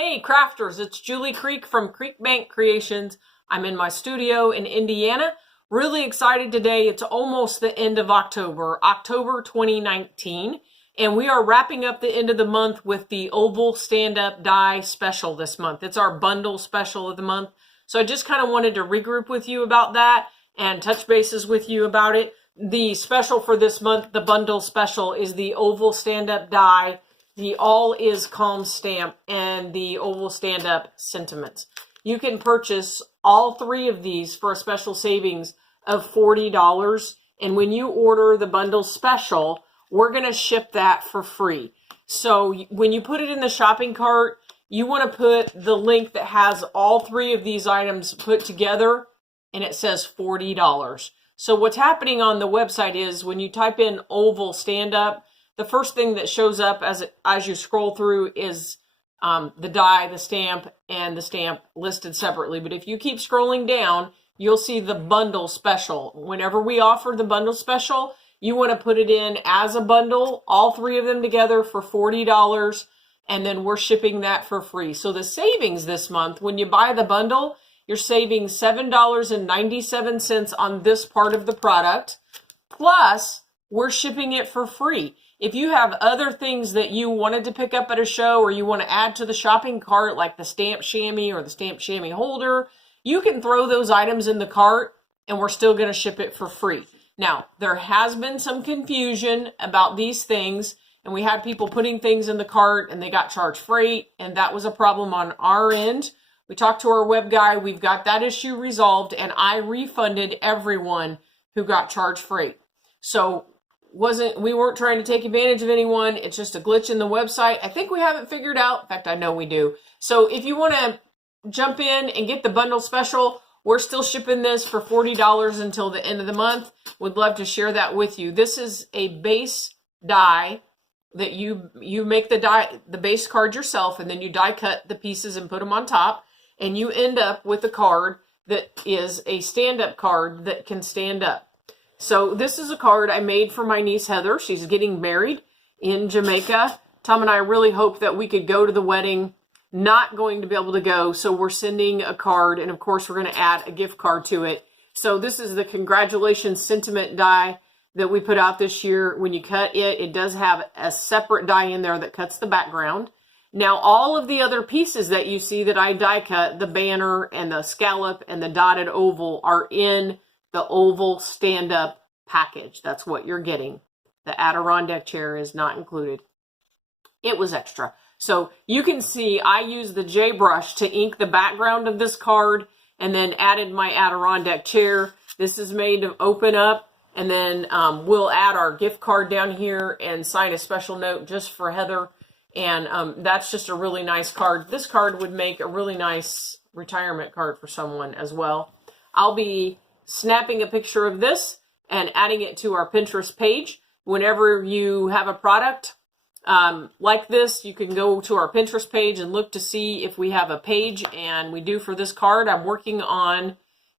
Hey crafters, it's Julie Creek from Creek Bank Creations. I'm in my studio in Indiana. Really excited today. It's almost the end of October, October 2019, and we are wrapping up the end of the month with the oval stand-up die special this month. It's our bundle special of the month. So I just kind of wanted to regroup with you about that and touch bases with you about it. The special for this month, the bundle special, is the oval stand-up die, the All Is Calm stamp, and the oval stand-up sentiments. You can purchase all three of these for a special savings of $40. And when you order the bundle special, we're going to ship that for free. So when you put it in the shopping cart, you want to put the link that has all three of these items put together, and it says $40. So what's happening on the website is when you type in oval stand-up, the first thing that shows up as you scroll through is the die, the stamp, and the stamp listed separately. But if you keep scrolling down, you'll see the bundle special. Whenever we offer the bundle special, you want to put it in as a bundle, all three of them together for $40, and then we're shipping that for free. So the savings this month, when you buy the bundle, you're saving $7.97 on this part of the product, plus we're shipping it for free. If you have other things that you wanted to pick up at a show or you want to add to the shopping cart, like the stamp chamois or the stamp chamois holder, you can throw those items in the cart and we're still going to ship it for free. Now, there has been some confusion about these things, and we had people putting things in the cart and they got charged freight, and that was a problem on our end. We talked to our web guy, we've got that issue resolved, and I refunded everyone who got charged freight. So we weren't trying to take advantage of anyone. It's just a glitch in the website. I think we have it figured out. In fact, I know we do. So if you want to jump in and get the bundle special, we're still shipping this for $40 until the end of the month. We'd love to share that with you. This is a base die that you make the base card yourself, and then you die cut the pieces and put them on top, and you end up with a card that is a stand-up card that can stand up. So this is a card I made for my niece Heather. She's getting married in Jamaica. Tom and I really hope that we could go to the wedding. Not going to be able to go, so we're sending a card, and of course we're going to add a gift card to it. So this is the congratulations sentiment die that we put out this year. When you cut it, it does have a separate die in there that cuts the background. Now all of the other pieces that you see that I die cut, the banner and the scallop and the dotted oval, are in the oval stand-up package. That's what you're getting. The Adirondack chair is not included. It was extra. So you can see I used the J brush to ink the background of this card and then added my Adirondack chair. This is made to open up, and then we'll add our gift card down here and sign a special note just for Heather. And that's just a really nice card. This card would make a really nice retirement card for someone as well. I'll be snapping a picture of this and adding it to our Pinterest page. Whenever you have a product like this, you can go to our Pinterest page and look to see if we have a page, and we do for this card. I'm working on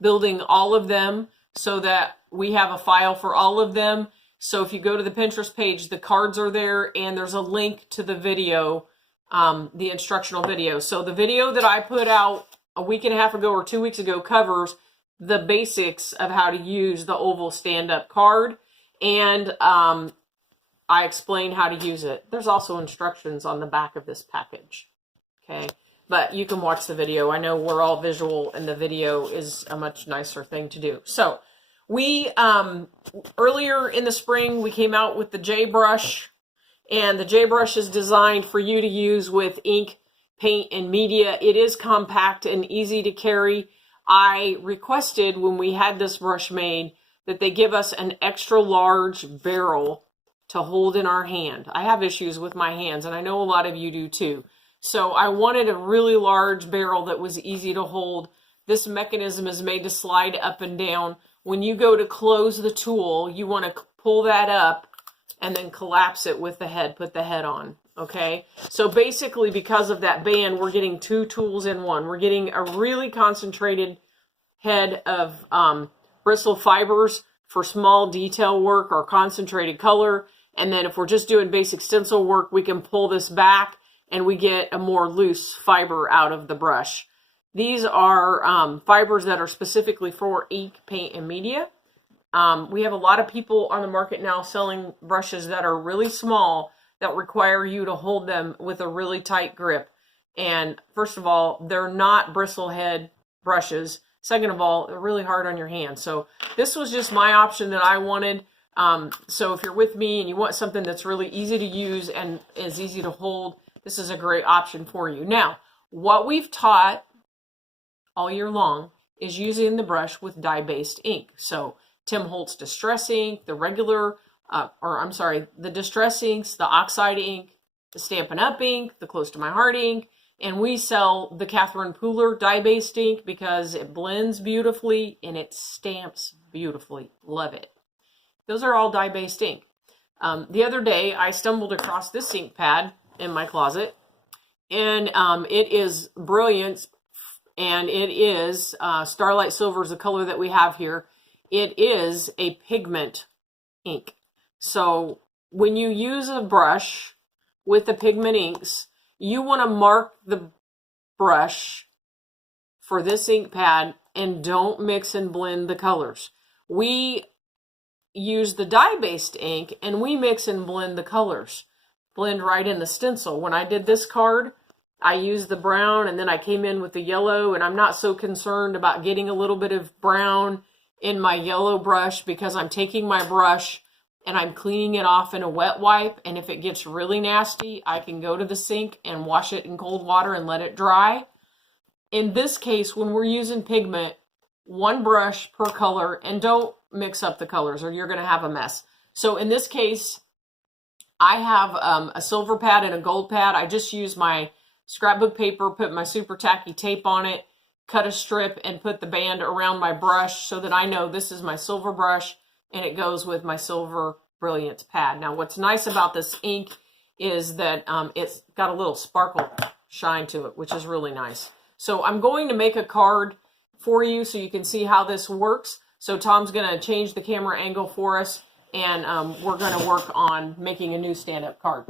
building all of them so that we have a file for all of them. So if you go to the Pinterest page, the cards are there, and there's a link to the video, the instructional video. So the video that I put out a week and a half ago or 2 weeks ago covers the basics of how to use the oval stand-up card, and I explain how to use it. There's also instructions on the back of this package, okay? But you can watch the video. I know we're all visual, and the video is a much nicer thing to do. So we, earlier in the spring, we came out with the J brush, and the J brush is designed for you to use with ink, paint, and media. It is compact and easy to carry. I requested when we had this brush made that they give us an extra large barrel to hold in our hand. I have issues with my hands, and I know a lot of you do too. So I wanted a really large barrel that was easy to hold. This mechanism is made to slide up and down. When you go to close the tool, you want to pull that up and then collapse it with the head, put the head on. Okay, so basically because of that band, we're getting two tools in one. We're getting a really concentrated head of bristle fibers for small detail work or concentrated color. And then if we're just doing basic stencil work, we can pull this back and we get a more loose fiber out of the brush. These are fibers that are specifically for ink, paint, and media. We have a lot of people on the market now selling brushes that are really small that require you to hold them with a really tight grip. And first of all, they're not bristlehead brushes. Second of all, they're really hard on your hands. So this was just my option that I wanted. So if you're with me and you want something that's really easy to use and is easy to hold, this is a great option for you. Now, what we've taught all year long is using the brush with dye-based ink. So Tim Holtz Distress ink, the regular, the Distress inks, the oxide ink, the Stampin' Up ink, the Close to My Heart ink, and we sell the Catherine Pooler dye-based ink because it blends beautifully and it stamps beautifully. Love it. Those are all dye-based ink. The other day, I stumbled across this ink pad in my closet, and it is brilliant, and it is Starlight Silver is the color that we have here. It is a pigment ink. So when you use a brush with the pigment inks, you want to mark the brush for this ink pad and don't mix and blend the colors. We use the dye-based ink and we mix and blend the colors. Blend right in the stencil. When I did this card, I used the brown and then I came in with the yellow, and I'm not so concerned about getting a little bit of brown in my yellow brush because I'm taking my brush and I'm cleaning it off in a wet wipe, and if it gets really nasty, I can go to the sink and wash it in cold water and let it dry. In this case, when we're using pigment, one brush per color, and don't mix up the colors or you're going to have a mess. So in this case, I have a silver pad and a gold pad. I just use my scrapbook paper, put my super tacky tape on it, cut a strip, and put the band around my brush so that I know this is my silver brush and it goes with my silver Brilliance pad. Now, what's nice about this ink is that it's got a little sparkle shine to it, which is really nice. So I'm going to make a card for you so you can see how this works. So Tom's going to change the camera angle for us, and we're going to work on making a new stand-up card.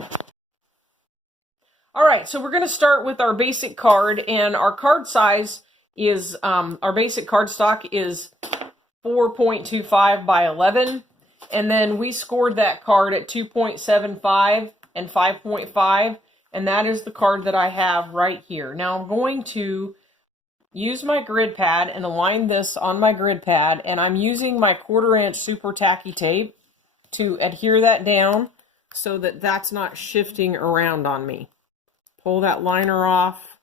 All right, so we're going to start with our basic card, and our card size is, our basic cardstock is 4.25 by 11, and then we scored that card at 2.75 and 5.5, and that is the card that I have right here. Now I'm going to use my grid pad and align this on my grid pad, and I'm using my 1/4 inch super tacky tape to adhere that down so that that's not shifting around on me. Pull that liner off,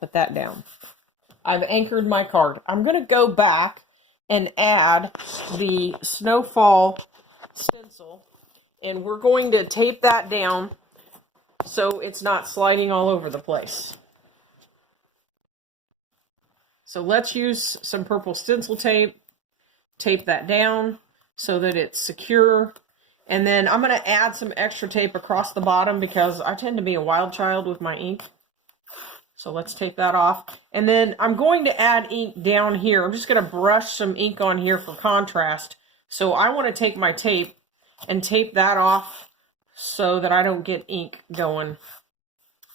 put that down. I've anchored my card. I'm going to go back and add the Snowfall stencil, and we're going to tape that down so it's not sliding all over the place. So let's use some purple stencil tape, tape that down so that it's secure. And then I'm going to add some extra tape across the bottom because I tend to be a wild child with my ink. So let's tape that off. And then I'm going to add ink down here. I'm just going to brush some ink on here for contrast. So I want to take my tape and tape that off so that I don't get ink going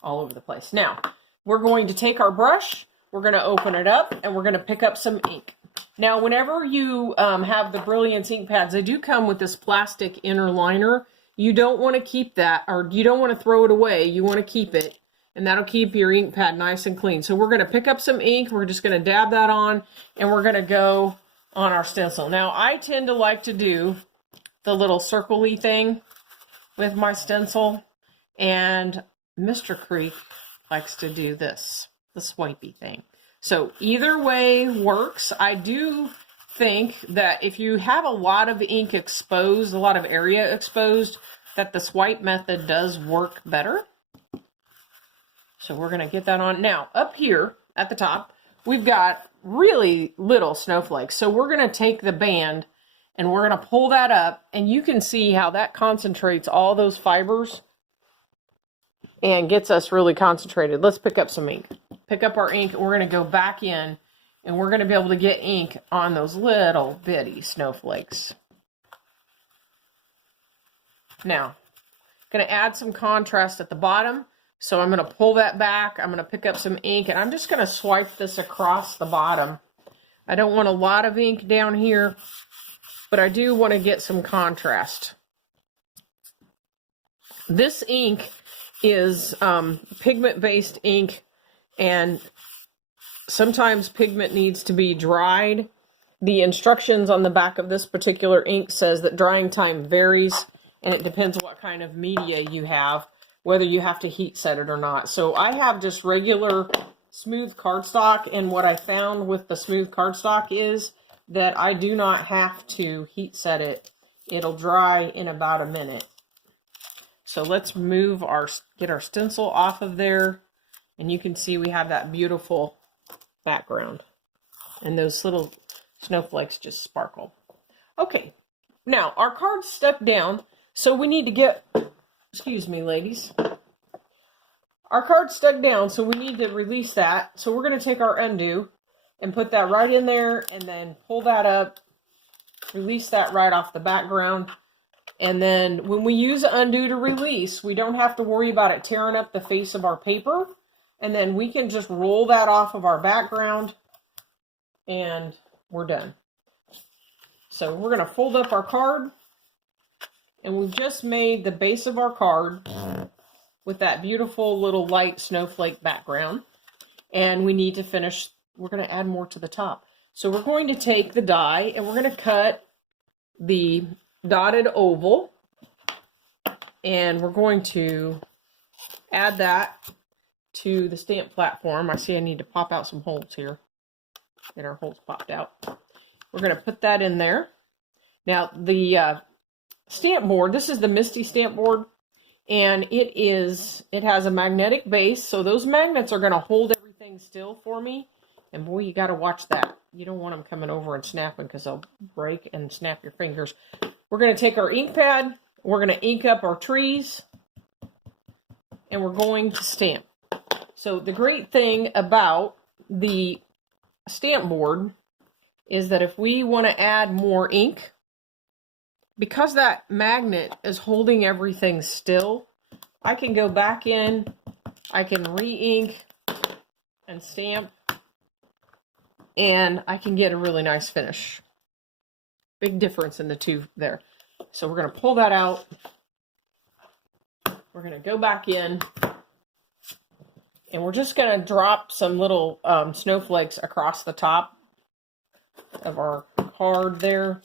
all over the place. Now, we're going to take our brush, we're going to open it up, and we're going to pick up some ink. Now, whenever you have the Brilliance ink pads, they do come with this plastic inner liner. You don't want to keep that, or you don't want to throw it away. You want to keep it, and that'll keep your ink pad nice and clean. So we're going to pick up some ink. We're just going to dab that on, and we're going to go on our stencil. Now, I tend to like to do the little circle-y thing with my stencil, and Mr. Creek likes to do this, the swipey thing. So either way works. I do think that if you have a lot of ink exposed, a lot of area exposed, that the swipe method does work better. So we're going to get that on. Now, up here at the top, we've got really little snowflakes. So we're going to take the band and we're going to pull that up, and you can see how that concentrates all those fibers and gets us really concentrated. Let's pick up some ink. Pick up our ink, and we're going to go back in, and we're going to be able to get ink on those little bitty snowflakes. Now, going to add some contrast at the bottom. So I'm going to pull that back. I'm going to pick up some ink, and I'm just going to swipe this across the bottom. I don't want a lot of ink down here, but I do want to get some contrast. This ink is pigment-based ink, and sometimes pigment needs to be dried. The instructions on the back of this particular ink says that drying time varies, and it depends what kind of media you have, whether you have to heat set it or not. So I have just regular smooth cardstock, and what I found with the smooth cardstock is that I do not have to heat set it. It'll dry in about a minute. So let's get our stencil off of there, and you can see we have that beautiful background, and those little snowflakes just sparkle. Okay, now our card's stuck down, so we need to get, excuse me ladies, our card's stuck down, so we need to release that. So we're going to take our undo and put that right in there, and then pull that up, release that right off the background. And then when we use undo to release, we don't have to worry about it tearing up the face of our paper. And then we can just roll that off of our background, and we're done. So we're going to fold up our card, and we've just made the base of our card with that beautiful little light snowflake background. And we need to finish, we're going to add more to the top. So we're going to take the die, and we're going to cut the dotted oval, and we're going to add that to the stamp platform. I see I need to pop out some holes here. Get our holes popped out. We're going to put that in there. Now the stamp board, this is the Misty stamp board, and it has a magnetic base, so those magnets are going to hold everything still for me. And boy, you got to watch that. You don't want them coming over and snapping, because they'll break and snap your fingers. We're going to take our ink pad, we're going to ink up our trees, and we're going to stamp. So the great thing about the stamp board is that if we want to add more ink, because that magnet is holding everything still, I can go back in, I can re-ink and stamp, and I can get a really nice finish. Big difference in the two there. So we're going to pull that out. We're going to go back in, and we're just going to drop some little snowflakes across the top of our card there.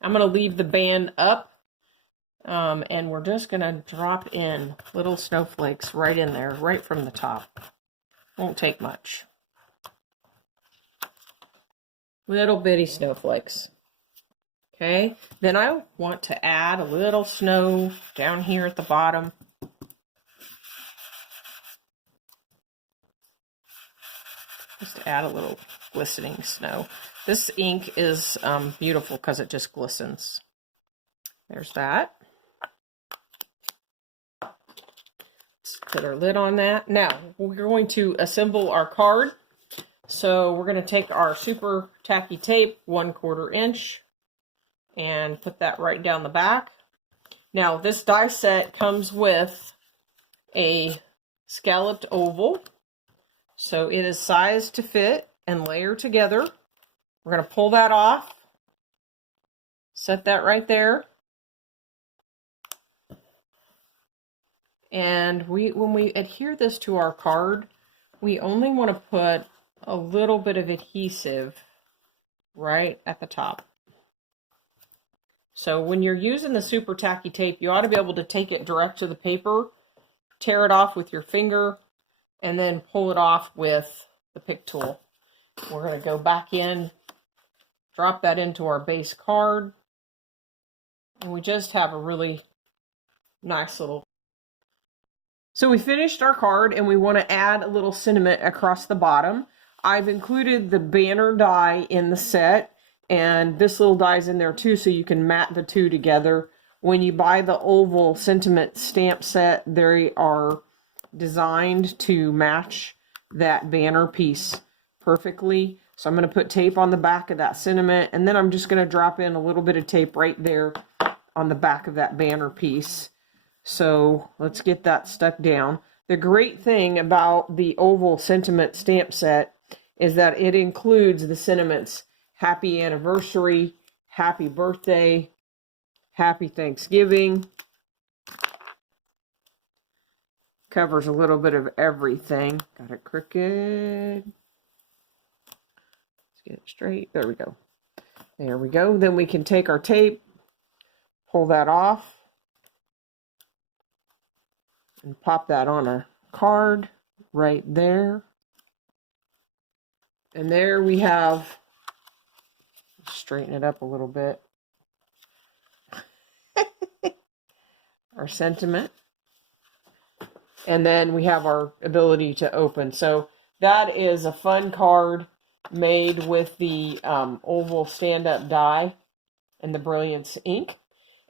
I'm going to leave the band up, and we're just going to drop in little snowflakes right in there, right from the top. Won't take much. Little bitty snowflakes. Okay, then I want to add a little snow down here at the bottom. Just to add a little glistening snow. This ink is beautiful because it just glistens. There's that. Let's put our lid on that. Now, we're going to assemble our card. So we're going to take our super tacky tape, 1/4 inch, and put that right down the back. Now, this die set comes with a scalloped oval. So it is sized to fit and layer together. We're going to pull that off. Set that right there. And when we adhere this to our card, we only want to put a little bit of adhesive right at the top. So when you're using the super tacky tape, you ought to be able to take it direct to the paper, tear it off with your finger, and then pull it off with the pick tool. We're going to go back in, drop that into our base card, and we just have a really nice little... So we finished our card, and we want to add a little sentiment across the bottom. I've included the banner die in the set, and this little die is in there too, so you can mat the two together. When you buy the oval sentiment stamp set, they are designed to match that banner piece perfectly. So I'm going to put tape on the back of that sentiment, and then I'm just going to drop in a little bit of tape right there on the back of that banner piece. So let's get that stuck down. The great thing about the oval sentiment stamp set is that it includes the sentiments happy anniversary, happy birthday, happy Thanksgiving. Covers a little bit of everything. Got it crooked. Let's get it straight. There we go. There we go. Then we can take our tape, pull that off, and pop that on a card right there. And there we have, straighten it up a little bit, our sentiment. And then we have our ability to open. So that is a fun card made with the oval stand-up die and the Brilliance ink.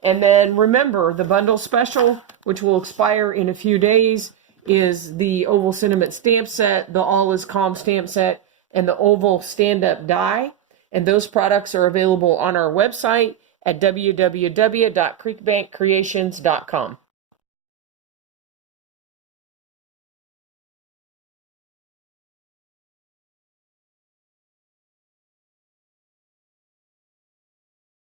And then remember, the bundle special, which will expire in a few days, is the oval sentiment stamp set, the All Is Calm stamp set, and the oval stand-up die. And those products are available on our website at www.creekbankcreations.com.